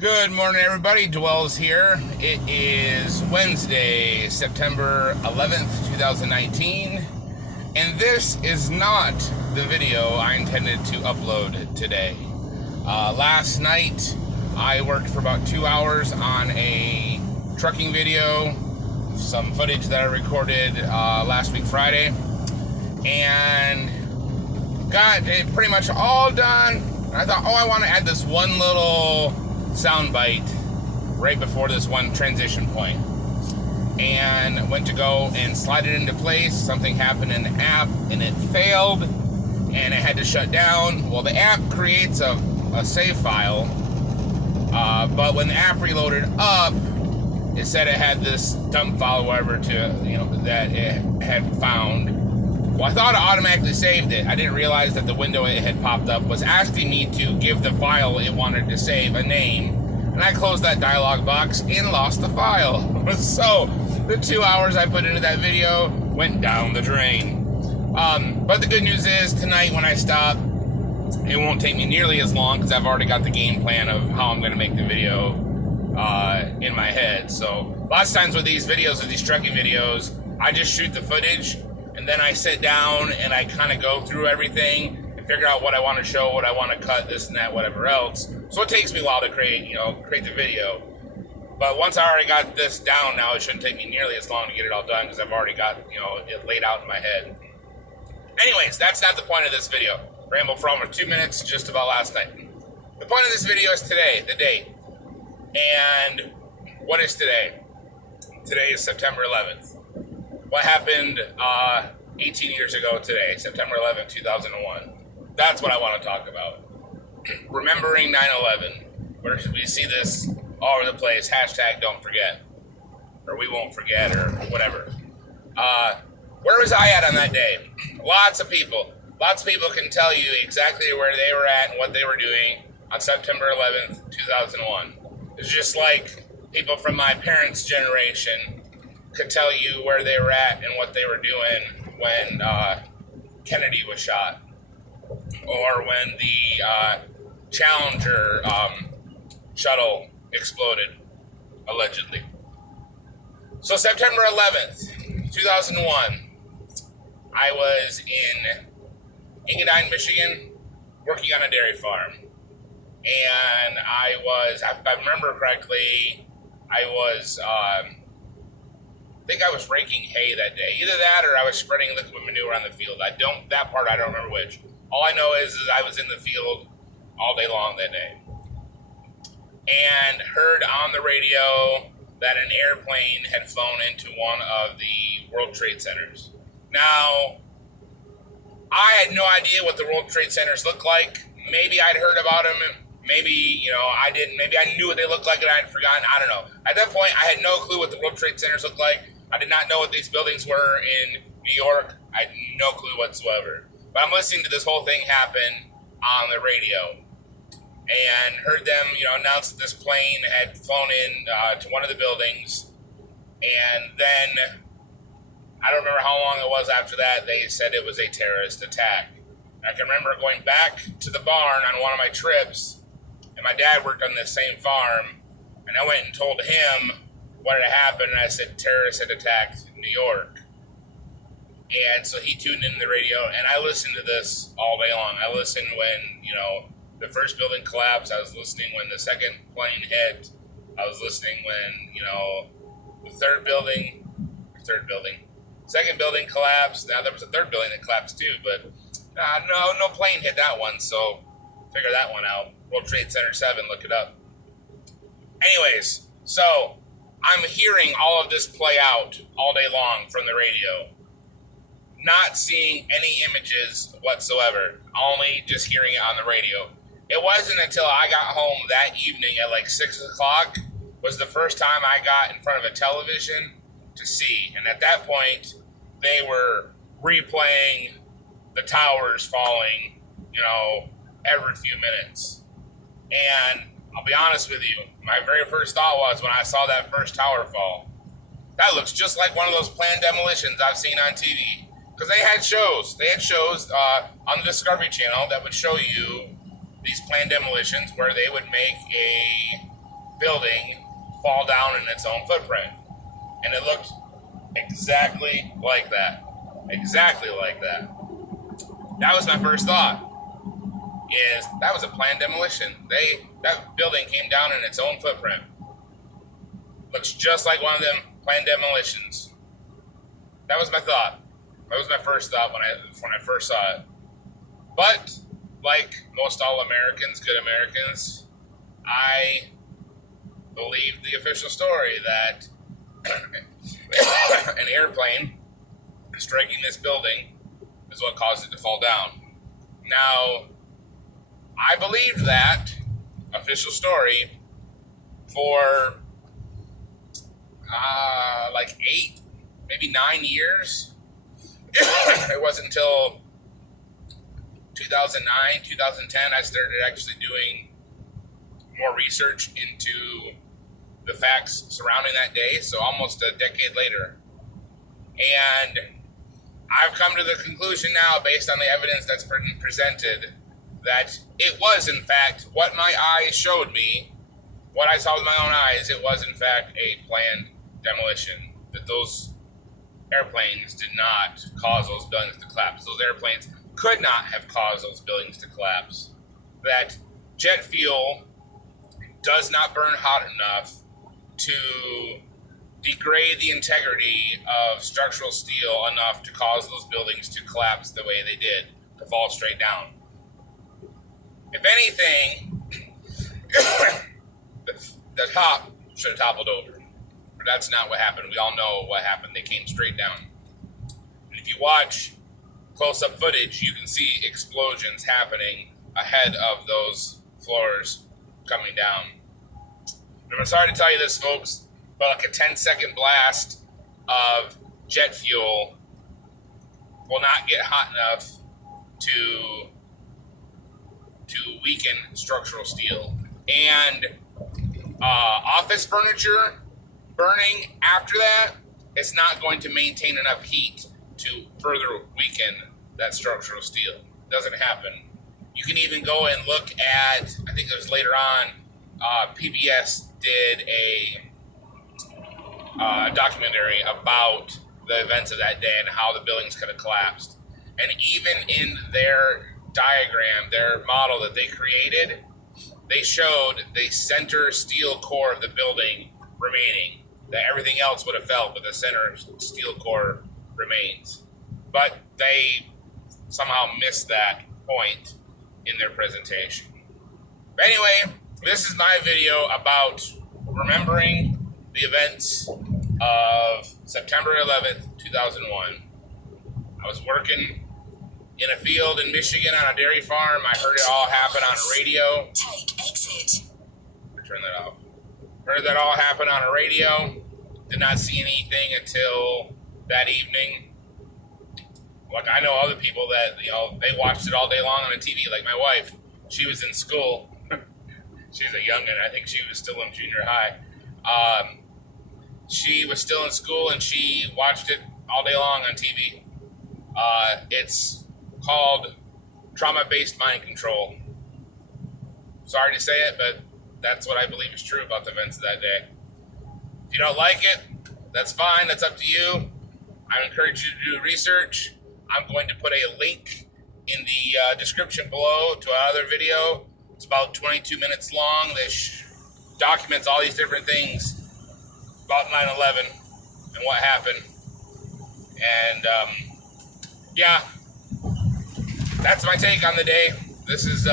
Good morning, everybody. Dwells here. It is Wednesday, September 11th, 2019, and this is not the video I intended to upload today. Last night, I worked for about 2 hours on a trucking video, some footage that I recorded last week Friday, and got it pretty much all done. I thought, I want to add this one little soundbite right before this one transition point, and went to go and slide it into place. Something happened in the app and it failed and it had to shut down. Well, the app creates a save file, but when the app reloaded up, it said it had this dump file, whatever, that it had found. Well, I thought it automatically saved it. I didn't realize that the window it had popped up was asking me to give the file it wanted to save a name. And I closed that dialog box and lost the file. So the 2 hours I put into that video went down the drain. But the good news is tonight when I stop, it won't take me nearly as long because I've already got the game plan of how I'm going to make the video in my head. So lots of times with these videos, with these trucking videos, I just shoot the footage and then I sit down and I kind of go through everything and figure out what I want to show, what I want to cut, this and that, whatever else. So it takes me a while to create the video. But once I already got this down now, it shouldn't take me nearly as long to get it all done because I've already got, it laid out in my head. Anyways, that's not the point of this video. Ramble for almost 2 minutes just about last night. The point of this video is today, the date. And what is today? Today is September 11th. What happened 18 years ago today, September 11th, 2001? That's what I want to talk about. Remembering 9/11, where we see this all over the place, hashtag don't forget, or we won't forget, or whatever. Where was I at on that day? Lots of people can tell you exactly where they were at and what they were doing on September 11th, 2001. It's just like people from my parents' generation could tell you where they were at and what they were doing when Kennedy was shot, or when the Challenger shuttle exploded, allegedly. So September 11th, 2001, I was in Engadine, Michigan, working on a dairy farm. And if I remember correctly, I think I was raking hay that day. Either that or I was spreading liquid manure on the field. That part I don't remember which. All I know is I was in the field all day long that day. And heard on the radio that an airplane had flown into one of the World Trade Centers. Now, I had no idea what the World Trade Centers looked like. Maybe I'd heard about them. Maybe, I didn't. Maybe I knew what they looked like and I had forgotten. I don't know. At that point, I had no clue what the World Trade Centers looked like. I did not know what these buildings were in New York. I had no clue whatsoever. But I'm listening to this whole thing happen on the radio and heard them, announce that this plane had flown in to one of the buildings. And then, I don't remember how long it was after that, they said it was a terrorist attack. I can remember going back to the barn on one of my trips, and my dad worked on this same farm, and I went and told him what had happened, and I said terrorists had attacked New York. And so he tuned in the radio, and I listened to this all day long. I listened when, the first building collapsed. I was listening when the second plane hit. I was listening when, the second building collapsed. Now there was a third building that collapsed too, but no plane hit that one, so figure that one out. World Trade Center 7, look it up. Anyways, so I'm hearing all of this play out all day long from the radio. Not seeing any images whatsoever, only just hearing it on the radio. It wasn't until I got home that evening at like 6 o'clock was the first time I got in front of a television to see. And at that point, they were replaying the towers falling, every few minutes. And I'll be honest with you, my very first thought was when I saw that first tower fall, that looks just like one of those planned demolitions I've seen on TV. Because they had shows. On the Discovery Channel that would show you these planned demolitions where they would make a building fall down in its own footprint. And it looked exactly like that. Exactly like that. That was my first thought. Is that was a planned demolition. That building came down in its own footprint. Looks just like one of them planned demolitions. That was my thought. That was my first thought when I first saw it. But like most all Americans, good Americans, I believed the official story that an airplane striking this building is what caused it to fall down. Now, I believed that official story for like 8, maybe 9 years. It wasn't until 2009, 2010 I started actually doing more research into the facts surrounding that day, so almost a decade later. And I've come to the conclusion now, based on the evidence that's been presented, that it was, in fact, what my eyes showed me, what I saw with my own eyes, it was, in fact, a planned demolition. That those airplanes did not cause those buildings to collapse. Those airplanes could not have caused those buildings to collapse. That jet fuel does not burn hot enough to degrade the integrity of structural steel enough to cause those buildings to collapse the way they did, to fall straight down. If anything, the top should have toppled over. But that's not what happened. We all know what happened. They came straight down. And if you watch close-up footage, you can see explosions happening ahead of those floors coming down. And I'm sorry to tell you this, folks, but like a 10-second blast of jet fuel will not get hot enough to weaken structural steel. And office furniture burning after that, it's not going to maintain enough heat to further weaken that structural steel. It doesn't happen. You can even go and look at, I think it was later on, PBS did a documentary about the events of that day and how the buildings could have collapsed. And even in their diagram, their model that they created, they showed the center steel core of the building remaining. That everything else would have fell, but the center steel core remains. But they somehow missed that point in their presentation. But anyway, this is my video about remembering the events of September 11th, 2001. I was working in a field in Michigan on a dairy farm. I heard it all happen on a radio. Take exit. Turn that off. Heard that all happen on a radio. Did not see anything until that evening. Like, I know other people that, they watched it all day long on the TV. Like my wife, she was in school. She's a youngin'. I think she was still in junior high. She was still in school and she watched it all day long on TV. It's called trauma-based mind control. Sorry to say it, but that's what I believe is true about the events of that day. If you don't like it, that's fine. That's up to you. I encourage you to do research. I'm going to put a link in the description below to another video. It's about 22 minutes long. That documents all these different things about 9/11 and what happened. And yeah, that's my take on the day. This is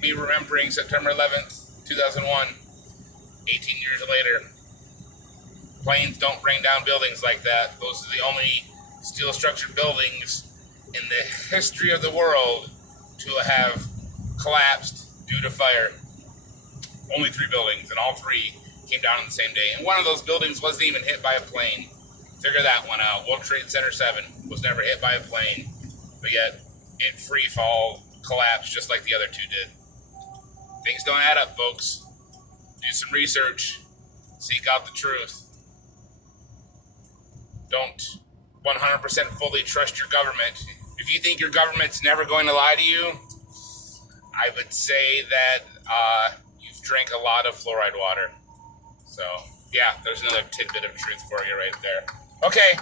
me remembering September 11th, 2001, 18 years later. Planes don't bring down buildings like that. Those are the only steel-structured buildings in the history of the world to have collapsed due to fire. Only 3 buildings, and all 3 came down on the same day. And one of those buildings wasn't even hit by a plane. Figure that one out. World Trade Center 7 was never hit by a plane, but yet it free fall collapsed just like the other 2 did. Things don't add up, folks. Do some research. Seek out the truth. Don't 100% fully trust your government. If you think your government's never going to lie to you, I would say that you've drink a lot of fluoride water. So, yeah, there's another tidbit of truth for you right there. Okay,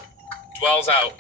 Dwell's out.